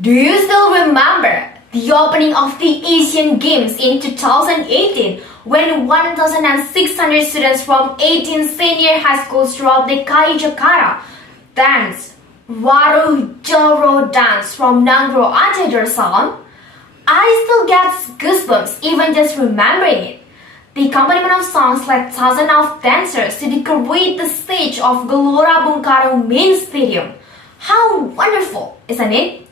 Do you still remember the opening of the Asian Games in 2018 when 1,600 students from 18 senior high schools throughout DKI Jakarta danced Waruh Joro dance from Nanggro Aceh Darussalam? I still get goosebumps even just remembering it. The accompaniment of songs led thousands of dancers to decorate the stage of Gelora Bung Karno main stadium. How wonderful, isn't it?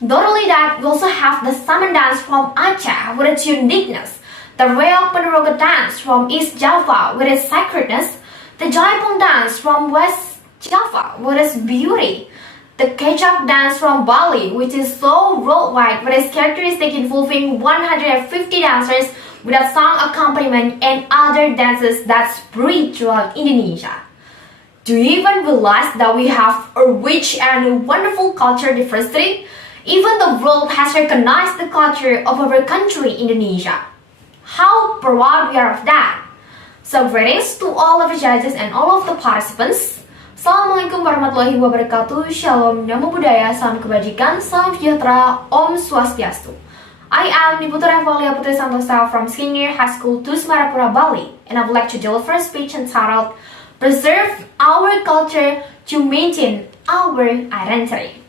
Not only that, we also have the Saman dance from Aceh with its uniqueness, the Reok Ponorogo dance from East Java with its sacredness, the Jaipong dance from West Java with its beauty, the Kecak dance from Bali, which is so worldwide with its characteristic involving 150 dancers with a song accompaniment and other dances that spread throughout Indonesia. Do you even realize that we have a rich and wonderful culture diversity? Even the world has recognized the culture of our country, Indonesia. How proud we are of that! So greetings to all of the judges and all of the participants. Assalamualaikum warahmatullahi wabarakatuh. Shalom, Namo Buddhaya, salam kebajikan, salam sejahtera, Om Swastiastu. I am Putu Revalia Putri from Senior High School to Semarapura, Bali, and I would like to deliver a speech entitled Preserve Our Culture to Maintain Our Identity.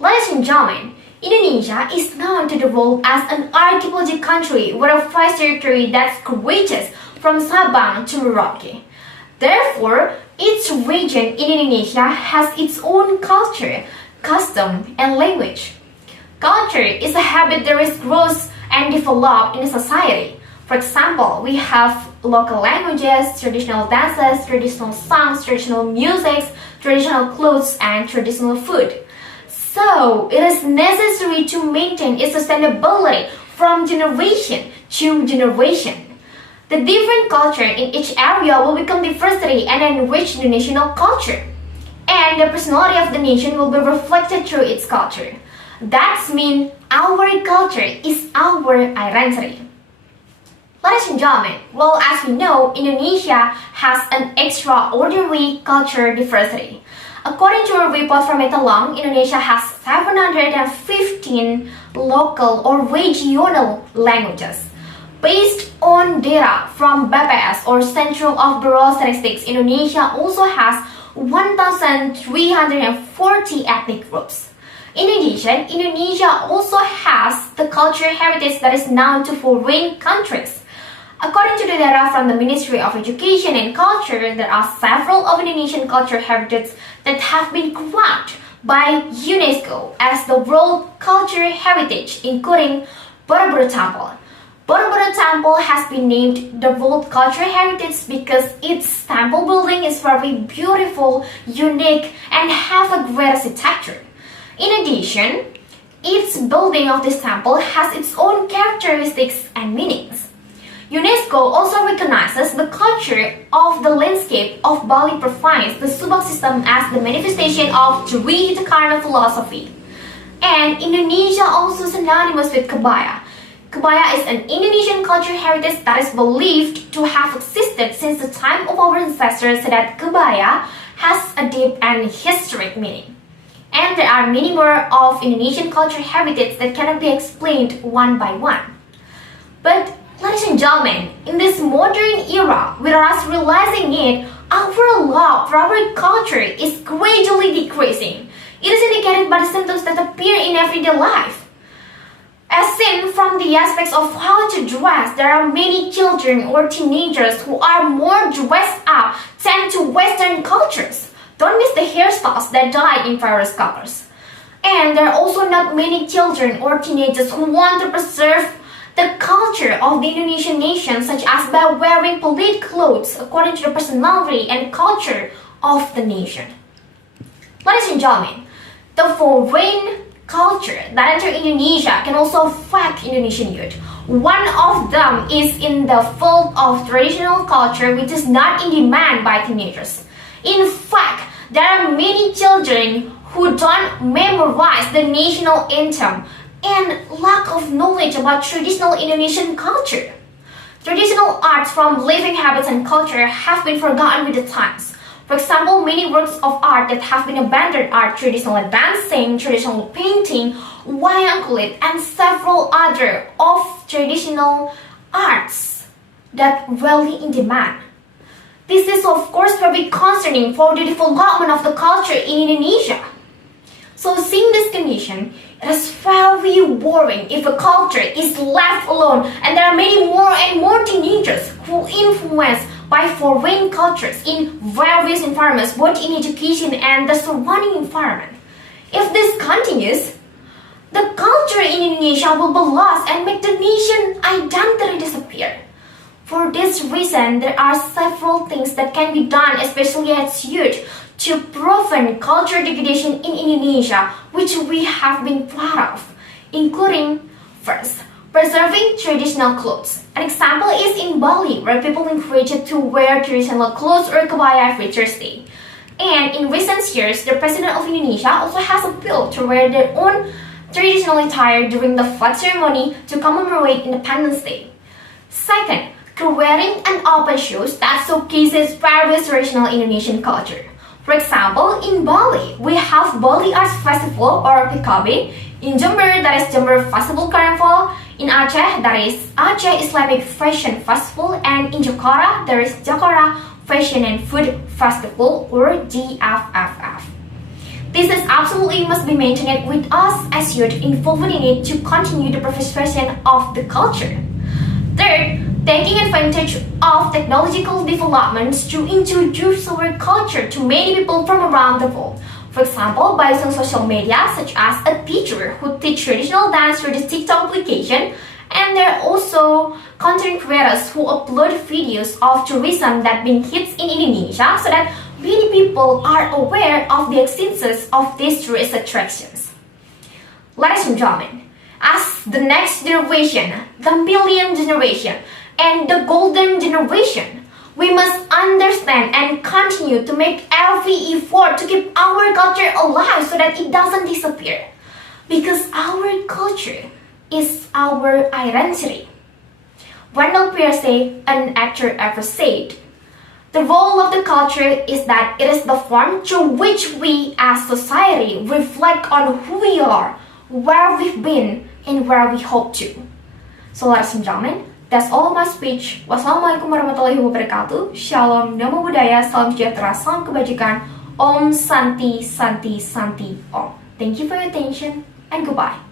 Ladies and gentlemen, Indonesia is known to the world as an archipelagic country with a vast territory that stretches from Sabang to Merauke. Therefore, each region in Indonesia has its own culture, custom, and language. Culture is a habit that is grows and developed in a society. For example, we have local languages, traditional dances, traditional songs, traditional music, traditional clothes, and traditional food. So, it is necessary to maintain its sustainability from generation to generation. The different culture in each area will become diversity and enrich the national culture. And the personality of the nation will be reflected through its culture. That means our culture is our identity. Ladies and gentlemen, well, as we know, Indonesia has an extraordinary culture diversity. According to a report from Etalong, Indonesia has 715 local or regional languages. Based on data from BPS or Central of Bureau Statistics, Indonesia also has 1,340 ethnic groups. In addition, Indonesia also has the cultural heritage that is known to foreign countries. According to the data from the Ministry of Education and Culture, there are several of Indonesian cultural heritages that have been granted by UNESCO as the World Cultural Heritage, including Borobudur Temple. Borobudur Temple has been named the World Cultural Heritage because its temple building is very beautiful, unique, and have a great architecture. In addition, each building of this temple has its own characteristics and meanings. UNESCO also recognizes the culture of the landscape of Bali provides the Subak system as the manifestation of Sri Karna philosophy. And Indonesia also is synonymous with Kebaya. Kebaya is an Indonesian cultural heritage that is believed to have existed since the time of our ancestors, so that Kebaya has a deep and historic meaning. And there are many more of Indonesian cultural heritage that cannot be explained one by one. But ladies and gentlemen, in this modern era, without us realizing it, our love for our culture is gradually decreasing. It is indicated by the symptoms that appear in everyday life. As seen from the aspects of how to dress, there are many children or teenagers who are more dressed up than to Western cultures. Don't miss the hairstyles that dyed in various colors. And there are also not many children or teenagers who want to preserve the culture of the Indonesian nation, such as by wearing polite clothes according to the personality and culture of the nation. Ladies and gentlemen, the foreign culture that enter Indonesia can also affect Indonesian youth. One of them is in the field of traditional culture, which is not in demand by teenagers. In fact, there are many children who don't memorize the national anthem and lack of knowledge about traditional Indonesian culture. Traditional arts from living habits and culture have been forgotten with the times. For example, many works of art that have been abandoned are traditional dancing, traditional painting, wayang kulit, and several other of traditional arts that really in demand. This is of course very concerning for the development of the culture in Indonesia. So seeing this condition, it is very worrying if a culture is left alone and there are many more and more teenagers who are influenced by foreign cultures in various environments, both in education and the surrounding environment. If this continues, the culture in Indonesia will be lost and make the nation identity disappear. For this reason, there are several things that can be done, especially as youth, to prevent culture degradation in Indonesia, which we have been proud of, including, first, preserving traditional clothes. An example is in Bali, where people are encouraged to wear traditional clothes or kebaya every Thursday. And in recent years, the President of Indonesia also has appealed to wear their own traditional attire during the flag ceremony to commemorate Independence Day. Second, creating an open shows that showcases various traditional Indonesian culture. For example, in Bali, we have Bali Arts Festival or PKB. In Jember, that is Jember Festival Carnival. In Aceh, that is Aceh Islamic Fashion Festival. And in Jakarta, there is Jakarta Fashion and Food Festival or GFFF. This is absolutely must be maintained with us as youth involved in it to continue the preservation of the culture. Third, taking advantage of technological developments to introduce our culture to many people from around the world. For example, by using social media such as a teacher who teach traditional dance through the TikTok application, and there are also content creators who upload videos of tourism that been hits in Indonesia so that many people are aware of the existence of these tourist attractions. Ladies and gentlemen, as the next generation, the million generation, and the golden generation, we must understand and continue to make every effort to keep our culture alive so that it doesn't disappear. Because our culture is our identity. Wendell Pierce, an actor, ever said, the role of the culture is that it is the form through which we as society reflect on who we are, where we've been, and where we hope to. So ladies and gentlemen, that's all my speech. Wassalamualaikum warahmatullahi wabarakatuh. Shalom, namo buddhaya, salam sejahtera, salam kebajikan. Om Santi Santi Santi Om. Thank you for your attention and goodbye.